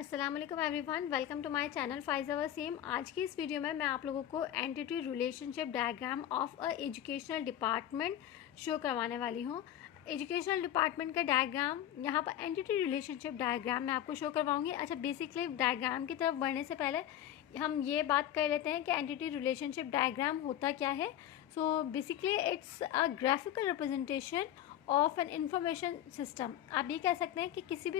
अस्सलाम वालेकुम everyone, welcome to my channel Faiza Waseem. आज की इस वीडियो में मैं आप लोगों को entity relationship diagram of a educational department show करवाने वाली हूँ। एजुकेशनल डिपार्टमेंट का डायग्राम, यहाँ पर एंटिटी रिलेशनशिप डायग्राम मैं आपको शो करवाऊँगी। अच्छा, बेसिकली डायग्राम की तरफ बढ़ने से पहले हम ये बात कर लेते हैं कि एंटिटी रिलेशनशिप डायग्राम होता क्या है। So basically it's a graphical representation of an information system. आप ये कह सकते हैं कि किसी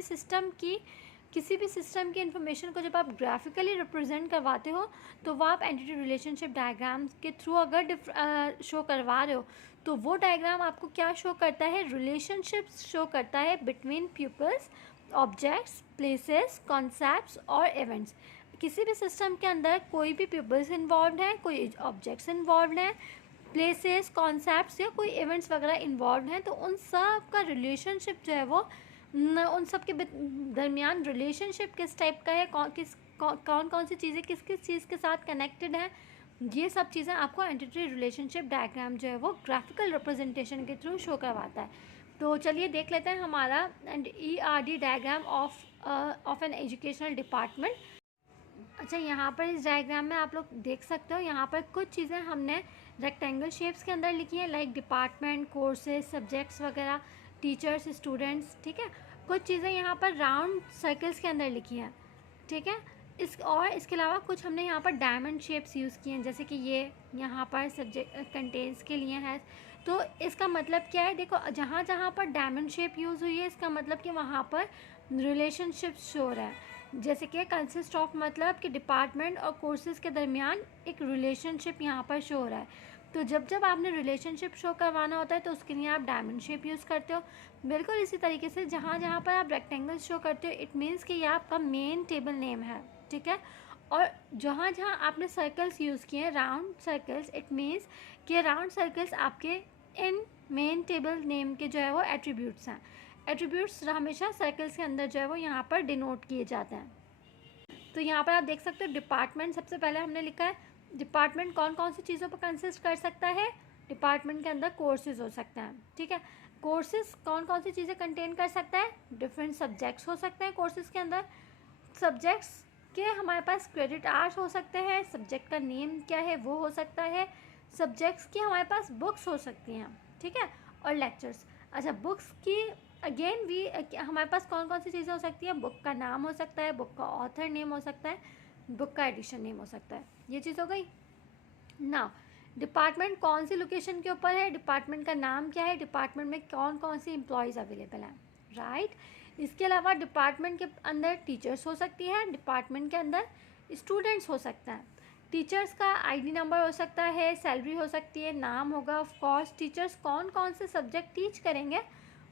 भी सिस्टम की इन्फॉर्मेशन को जब आप ग्राफिकली रिप्रेजेंट करवाते हो तो वो आप एंटिटी रिलेशनशिप डायग्राम के थ्रू अगर शो करवा रहे हो तो वो डायग्राम आपको क्या शो करता है, रिलेशनशिप्स शो करता है between peoples, objects, places, concepts और इवेंट्स। किसी भी सिस्टम के अंदर कोई भी पीपल्स इन्वॉल्व हैं, कोई ऑब्जेक्ट्स इन्वॉल्व हैं, प्लेसेस, कॉन्सेप्ट्स या कोई इवेंट्स वगैरह इन्वॉल्व हैं, तो उन सब का रिलेशनशिप जो है वो उन सब के दरमियान रिलेशनशिप किस टाइप का है, कौन कौन सी चीज़ें किस किस चीज़ के साथ कनेक्टेड हैं, ये सब चीज़ें आपको एंटिटी रिलेशनशिप डायग्राम जो है वो ग्राफिकल रिप्रेजेंटेशन के थ्रू शो करवाता है। तो चलिए देख लेते हैं हमारा ERD diagram of an educational department. अच्छा, यहाँ पर इस डायग्राम में आप लोग देख सकते हो, यहाँ पर कुछ चीज़ें हमने रेक्टेंगल शेप्स के अंदर लिखी हैं, लाइक डिपार्टमेंट, कोर्सेज, सब्जेक्ट्स वगैरह, टीचर्स, स्टूडेंट्स। ठीक है, कुछ चीज़ें यहाँ पर राउंड सर्कल्स के अंदर लिखी हैं। ठीक है, इसके अलावा कुछ हमने यहाँ पर डायमंड शेप्स यूज़ किए हैं, जैसे कि ये यहाँ पर सब्जेक्ट कंटेंट्स के लिए है। तो इसका मतलब क्या है, देखो जहाँ जहाँ पर डायमंड शेप यूज़ हुई है इसका मतलब कि वहाँ पर रिलेशनशिप शो हो रहा है। जैसे कि कंसिस्ट ऑफ मतलब कि डिपार्टमेंट और कोर्सेज के दरमियान एक रिलेशनशिप यहाँ पर शो हो रहा है। तो जब आपने रिलेशनशिप शो करवाना होता है तो उसके लिए आप डायमंड शेप यूज़ करते हो। बिल्कुल इसी तरीके से जहाँ जहाँ पर आप रेक्टेंगल शो करते हो, इट मीन्स कि ये आपका मेन टेबल नेम है। ठीक है, और जहाँ जहाँ आपने सर्कल्स यूज़ किए हैं, राउंड सर्कल्स, इट मीन्स कि राउंड सर्कल्स आपके इन मेन टेबल नेम के जो है वो एट्रीब्यूट्स हैं। एट्रीब्यूट्स हमेशा सर्कल्स के अंदर जो है वो यहाँ पर डिनोट किए जाते हैं। तो यहाँ पर आप देख सकते हो डिपार्टमेंट, सबसे पहले हमने लिखा है डिपार्टमेंट कौन कौन सी चीज़ों पर कंसिस्ट कर सकता है। डिपार्टमेंट के अंदर कोर्सेज हो सकते हैं। ठीक है, कोर्सेज कौन कौन सी चीज़ें कंटेन कर सकता है, डिफरेंट सब्जेक्ट्स हो सकते हैं कोर्सेज के अंदर। सब्जेक्ट्स के हमारे पास क्रेडिट आवर्स हो सकते हैं, सब्जेक्ट का नेम क्या है वो हो सकता है, सब्जेक्ट्स की हमारे पास बुक्स हो सकती हैं। ठीक है, और लेक्चर्स। अच्छा, बुक्स की अगेन भी हमारे पास कौन कौन सी चीज़ें हो सकती है, बुक का नाम हो सकता है, बुक का ऑथर नेम हो सकता है, बुक का एडिशन नेम हो सकता है। ये चीज़ हो गई ना। डिपार्टमेंट कौन सी लोकेशन के ऊपर है, डिपार्टमेंट का नाम क्या है, डिपार्टमेंट में कौन कौन सी एम्प्लॉयज़ अवेलेबल हैं। राइट, इसके अलावा डिपार्टमेंट के अंदर टीचर्स हो सकती हैं, डिपार्टमेंट के अंदर स्टूडेंट्स हो सकता है। टीचर्स का ID नंबर हो सकता है, सैलरी हो सकती है, नाम होगा ऑफ कोर्स, टीचर्स कौन कौन से सब्जेक्ट टीच करेंगे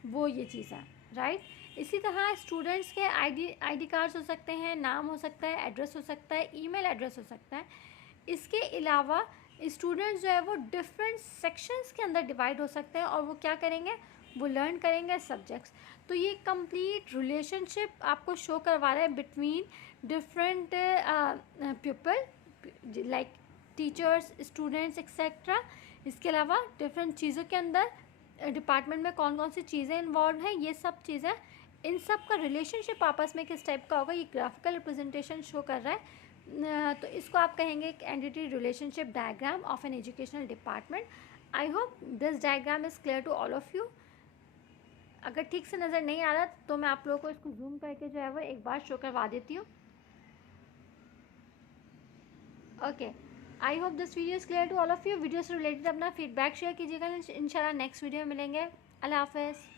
वो ये चीज़ है। राइट, इसी तरह स्टूडेंट्स के ID कार्ड्स हो सकते हैं, नाम हो सकता है, एड्रेस हो सकता है, ईमेल एड्रेस हो सकता है। इसके अलावा स्टूडेंट्स जो है वो डिफरेंट सेक्शंस के अंदर डिवाइड हो सकते हैं और वो क्या करेंगे, वो लर्न करेंगे सब्जेक्ट्स। तो ये कंप्लीट रिलेशनशिप आपको शो करवा रहा है between different people, like teachers, students etcetera. इसके अलावा डिफरेंट चीज़ों के अंदर डिपार्टमेंट में कौन कौन सी चीज़ें इन्वॉल्व हैं, ये सब चीज़ें, इन सब का रिलेशनशिप आपस में किस टाइप का होगा, ये ग्राफिकल रिप्रेजेंटेशन शो कर रहा है। तो इसको आप कहेंगे entity relationship diagram of an educational department. I hope this diagram is clear to all of you. अगर ठीक से नज़र नहीं आ रहा तो मैं आप लोगों को इसको जूम करके जो है वो एक बार शो करवा देती हूँ। Okay, I hope this video is clear to all of you. Video से रिलेटेड अपना फीडबैक शेयर कीजिएगा। इंशाल्लाह नेक्स्ट वीडियो में मिलेंगे। अल्लाह हाफ़िज़।